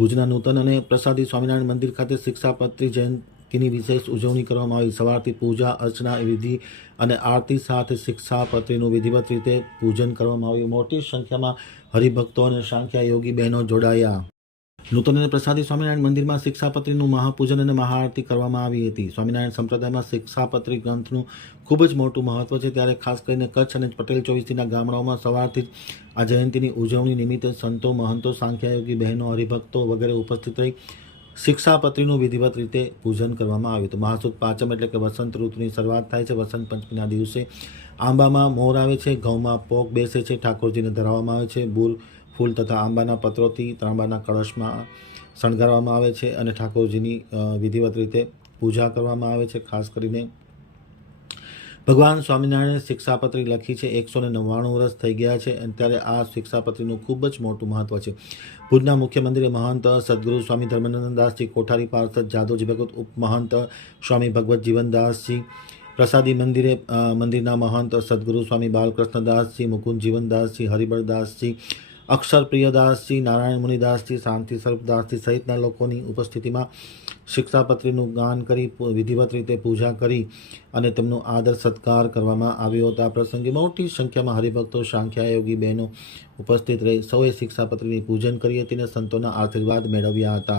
ભુજના નૂતન અને પ્રસાદી સ્વામિનારાયણ મંદિર ખાતે શિક્ષાપત્રી જયંતિની વિશેષ ઉજવણી કરવામાં આવી। સવારથી પૂજા અર્ચના વિધિ અને આરતી સાથે શિક્ષાપત્રીનું વિધિવત રીતે પૂજન કરવામાં આવ્યું। મોટી સંખ્યામાં હરિભક્તો અને સાંખ્ય યોગી બહેનો જોડાયા। નૂતન અને પ્રસાદી સ્વામિનારાયણ મંદિરમાં શિક્ષાપત્રીનું મહાપૂજન અને મહાઆરતી કરવામાં આવી હતી। સ્વામિનારાયણ સંપ્રદાયમાં શિક્ષાપત્રી ગ્રંથનું ખૂબ જ મોટું મહત્વ છે, ત્યારે ખાસ કરીને કચ્છ અને પટેલ ચોવીસીના ગામડાઓમાં સવારથી જ આ જયંતિની ઉજવણી નિમિત્તે સંતો, મહંતો, સાંખ્યયોગી બહેનો, હરિભક્તો વગેરે ઉપસ્થિત રહી શિક્ષાપત્રીનું વિધિવત રીતે પૂજન કરવામાં આવ્યું હતું। મહાસુદ પાંચમ એટલે કે વસંત ઋતુની શરૂઆત થાય છે। વસંત પંચમીના દિવસે આંબામાં મોર આવે છે, ઘઉંમાં પોક બેસે છે, ઠાકોરજીને ધરાવવામાં આવે છે। બુર, ફૂલ તથા આંબાના પત્રોથી ત્રાંબાના કળશમાં શણગારવામાં આવે છે અને ઠાકોરજીની વિધિવત રીતે પૂજા કરવામાં આવે છે। ખાસ કરીને ભગવાન સ્વામિનારાયણે શિક્ષાપત્રી લખી છે। 199 વર્ષ થઈ ગયા છે અને ત્યારે આ શિક્ષાપત્રીનું ખૂબ જ મોટું મહત્વ છે। ભુજના મુખ્ય મંદિરે મહંત સદગુરુ સ્વામી ધર્માનંદદાસજી, કોઠારી પાર્ષદ જાદવજી ભગત, ઉપમહંત સ્વામી ભગવત જીવનદાસજી, પ્રસાદી મંદિરના મહંત સદગુરુ સ્વામી બાલકૃષ્ણદાસજી, મુકુંદ જીવનદાસજી, હરિબળદાસજી, અક્ષર પ્રિયદાસજી, નારાયણ મુનિદાસજી, શાંતિ સ્વરૂપદાસજી સહિતના લોકોની ઉપસ્થિતિમાં શિક્ષાપત્રીનું ગાન કરી વિધિવત રીતે પૂજા કરી અને તેમનો આદર સત્કાર કરવામાં આવ્યો હતો। આ પ્રસંગે મોટી સંખ્યામાં હરિભક્તો, સાંખ્યયોગી બહેનો ઉપસ્થિત રહી સૌએ શિક્ષાપત્રીની પૂજન કરી હતી અને સંતોના આશીર્વાદ મેળવ્યા હતા।